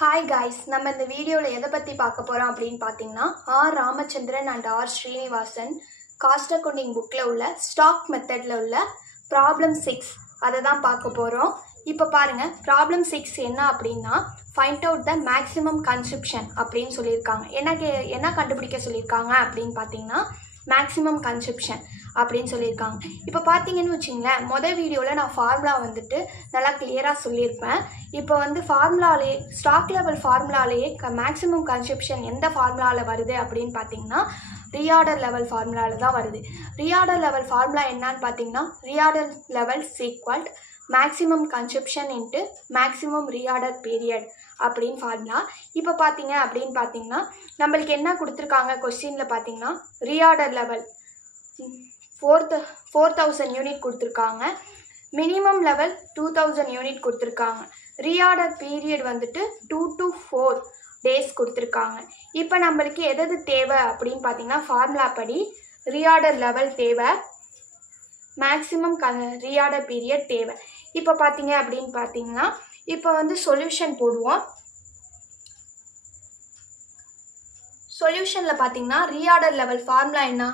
Hi guys, நம்ம இந்த வீடியோவில் எதை பற்றி பார்க்க போகிறோம் அப்படின்னு பார்த்தீங்கன்னா R Ramachandran and R Srinivasan cost accounting புக்கில் உள்ள ஸ்டாக் மெத்தடில் உள்ள ப்ராப்ளம் 6 அதை தான் பார்க்க போகிறோம். இப்போ பாருங்கள், ப்ராப்ளம் 6 என்ன அப்படின்னா find out the maximum consumption அப்படின்னு சொல்லியிருக்காங்க. என்ன கண்டுபிடிக்க சொல்லியிருக்காங்க அப்படின்னு பார்த்தீங்கன்னா மேக்ஸிமம் கன்சப்ஷன் அப்படின்னு சொல்லியிருக்காங்க. இப்போ பார்த்தீங்கன்னு வச்சிங்களேன், மொதல் வீடியோவில் நான் ஃபார்முலா வந்துட்டு நல்லா கிளியராக சொல்லியிருப்பேன். இப்போ ஃபார்முலாலே ஸ்டாக் லெவல் ஃபார்முலாலேயே மேக்ஸிமம் கன்சப்ஷன் எந்த ஃபார்முலாவில் வருது அப்படின்னு பார்த்தீங்கன்னா ரீஆர்டர் லெவல் ஃபார்முலாவில் தான் வருது. ரீஆர்டர் லெவல் ஃபார்முலா என்னன்னு பார்த்தீங்கன்னா reorder level equal maximum consumption into maximum reorder period அப்படின்னு ஃபார்முலா. இப்போ பார்த்தீங்க அப்படின்னு பார்த்தீங்கன்னா நம்மளுக்கு என்ன கொடுத்துருக்காங்க கொஸ்டினில் பார்த்தீங்கன்னா ரீஆர்டர் லெவல் 4000 யூனிட் கொடுத்துருக்காங்க, மினிமம் லெவல் 2000 யூனிட் கொடுத்துருக்காங்க, ரீஆர்டர் பீரியட் வந்துட்டு 2 to 4 டேஸ் கொடுத்துருக்காங்க. இப்போ நம்மளுக்கு எது தேவை அப்படின்னு பார்த்தீங்கன்னா ஃபார்முலா படி ரீஆர்டர் லெவல் தேவை, மேக்ஸிமம் ரீஆர்டர் பீரியட் தேவை. இப்போ பார்த்தீங்க அப்படின்னு பார்த்தீங்கன்னா இப்போ சொல்யூஷன் போடுவோம். சொல்யூஷனில் பார்த்தீங்கன்னா ரீஆர்டர் லெவல் ஃபார்முலா என்ன,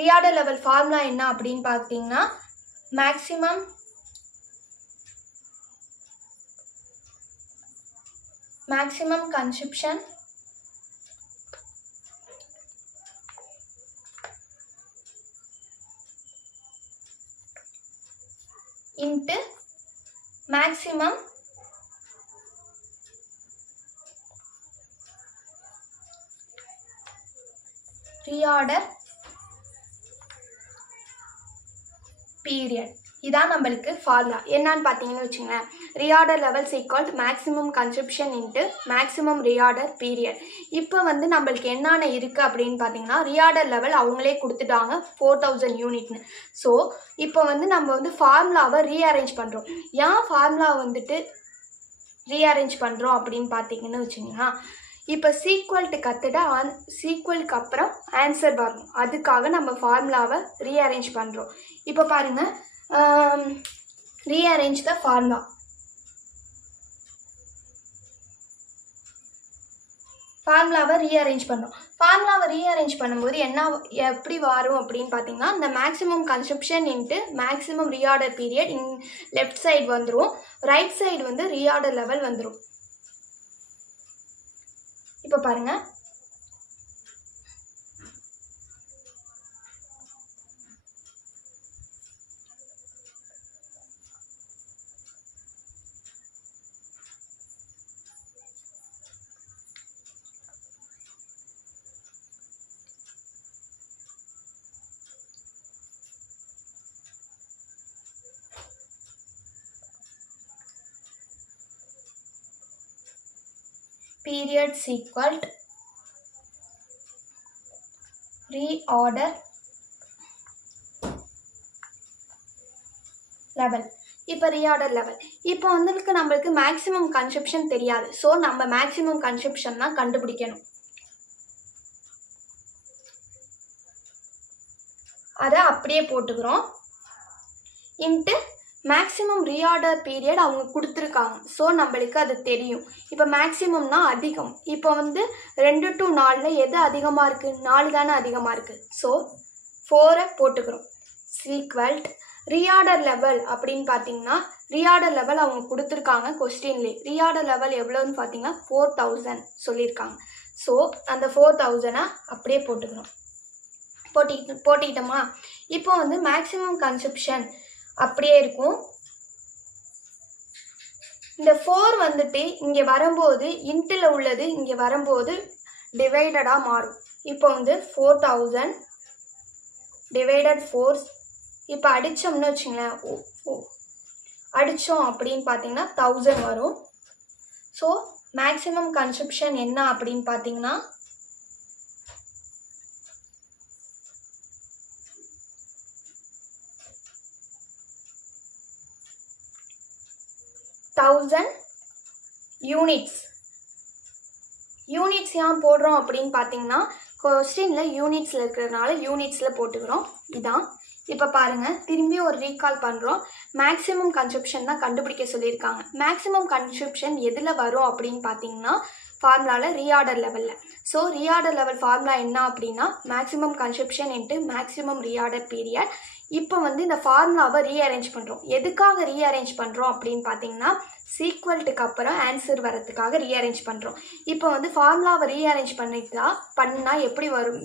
ரீஆர்டர் லெவல் ஃபார்முலா என்ன அப்படின்னு பார்த்தீங்கன்னா maximum consumption into maximum reorder period. இதான் நம்மளுக்கு ஃபார்முலா. என்னன்னு பார்த்தீங்கன்னு வச்சுங்களேன், reorder levels equal maximum consumption into maximum reorder period. இப்போ நம்மளுக்கு என்னென்ன இருக்குது அப்படின்னு பார்த்தீங்கன்னா ரீஆர்டர் லெவல் அவங்களே கொடுத்துட்டாங்க 4000 யூனிட்னு. ஸோ இப்போ நம்ம ஃபார்முலாவை ரீஅரேஞ்ச் பண்ணுறோம். ஏன் ஃபார்முலா ரீஅரேஞ்ச் பண்ணுறோம் அப்படின்னு பார்த்தீங்கன்னு வச்சுங்கன்னா இப்போ சீக்வல்ட்டு கற்றுட்டா சீக்வலுக்கு அப்புறம் ஆன்சர் வரணும், அதுக்காக நம்ம ஃபார்முலாவை ரீஅரேஞ்ச் பண்ணுறோம். இப்போ பாருங்கள், ரீஅரேஞ்ச் த ஃபார்முலா. ஃபார்முலாவை ரீஅரேஞ்ச் பண்ணுறோம். ஃபார்முலாவை ரீஅரேஞ்ச் பண்ணும்போது எப்படி வரும் அப்படின்னு பார்த்தீங்கன்னா இந்த maximum consumption into maximum reorder period left side வந்துடும், ரைட் சைடு ரீஆர்டர் லெவல் வந்துடும். இப்போ பாருங்க, periods equal ரீஆர்டர் லெவல். இப்போ ரீஆர்டர் லெவல் இப்போ நம்மளுக்கு மேக்ஸிமம் கன்சப்ஷன் தெரியாது. ஸோ நம்ம மேக்ஸிமம் கன்சப்ஷன் தான் கண்டுபிடிக்கணும். அதை அப்படியே போட்டுக்கிறோம். இன்ட்டு மேக்ஸிமம் ரீஆர்டர் பீரியட் அவங்க கொடுத்துருக்காங்க, ஸோ நம்மளுக்கு அது தெரியும். இப்போ மேக்ஸிமம்னா அதிகம். இப்போ 2 to 4 எது அதிகமாக இருக்குது, 4 தானே அதிகமாக இருக்குது. ஸோ 4 போட்டுக்கிறோம். சீக்வல்ட் ரீஆர்டர் லெவல் அப்படின்னு பார்த்தீங்கன்னா ரீஆர்டர் லெவல் அவங்க கொடுத்துருக்காங்க கொஸ்டின்லேயே. ரீஆர்டர் லெவல் எவ்வளோன்னு பார்த்தீங்கன்னா 4000 சொல்லியிருக்காங்க. ஸோ அந்த 4000 அப்படியே போட்டுக்கிறோம். போட்டிக்கிட்டோமா. இப்போ மேக்ஸிமம் கன்சப்ஷன் அப்படியே இருக்கும். இந்த 4 இங்கே வரும்போது இன்ட்டில் உள்ளது இங்கே வரும்போது டிவைடடாக மாறும். இப்போ 4000 டிவைடட் 4. இப்போ அடித்தோம்னு வச்சுங்களேன், அடித்தோம் அப்படின்னு பார்த்தீங்கன்னா 1000 வரும். ஸோ மேக்ஸிமம் கன்சப்ஷன் என்ன அப்படின்னு பார்த்தீங்கன்னா யூனிட்ஸ். யூனிட்ஸ் ஏன் போடுறோம் அப்படின்னு பார்த்தீங்கன்னா கொஸ்டினில் யூனிட்ஸில் இருக்கிறதுனால யூனிட்ஸில் போட்டுக்கிறோம். இதான் இப்போ பாருங்கள், திரும்பி ஒரு ரீகால் பண்ணுறோம். மேக்ஸிமம் கன்சப்ஷன் தான் கண்டுபிடிக்க சொல்லியிருக்காங்க. மேக்ஸிமம் கன்சப்ஷன் எதில் வரும் அப்படின்னு பார்த்தீங்கன்னா ஃபார்முலாவில் ரீஆர்டர் லெவலில். ஸோ ரீஆர்டர் லெவல் ஃபார்முலா என்ன அப்படின்னா maximum consumption into maximum reorder period. இப்போ இந்த ஃபார்முலாவை ரீஅரேஞ்ச் பண்ணுறோம். எதுக்காக ரீஅரேஞ்ச் பண்ணுறோம் அப்படின்னு பார்த்தீங்கன்னா சீக்வல்ட்டுக்கு அப்புறம் ஆன்சர் வரதுக்காக ரீஅரேஞ்ச் பண்ணுறோம். இப்போ ஃபார்முலாவை ரீஅரேஞ்ச் பண்ணால்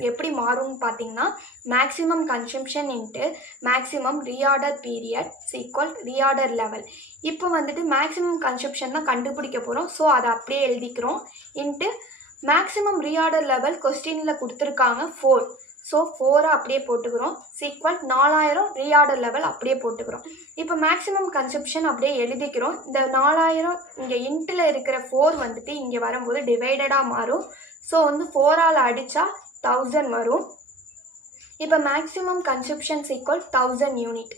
எப்படி மாறும்னு பார்த்தீங்கன்னா maximum consumption into maximum reorder period is equal reorder level. இப்போ மேக்ஸிமம் கன்சம்ஷன் தான் கண்டுபிடிக்க போகிறோம். ஸோ அதை அப்படியே எழுதிக்கிறோம். இன்ட்டு மேக்ஸிமம் ரீஆர்டர் லெவல் கொஸ்டினில் கொடுத்துருக்காங்க 4. ஸோ 4 அப்படியே போட்டுக்கிறோம். சீக்வல் 4000 ரீஆர்டர் லெவல் அப்படியே போட்டுக்கிறோம். இப்போ மேக்ஸிமம் கன்சப்ஷன் அப்படியே எழுதிக்கிறோம். இந்த 4000 இங்கே இன்ட்டில் இருக்கிற 4 இங்கே வரும்போது டிவைடடாக மாறும். ஸோ 4ஆல் அடித்தா 1000 வரும். இப்போ மேக்ஸிமம் கன்சப்ஷன் சீக்வல் 1000 யூனிட்.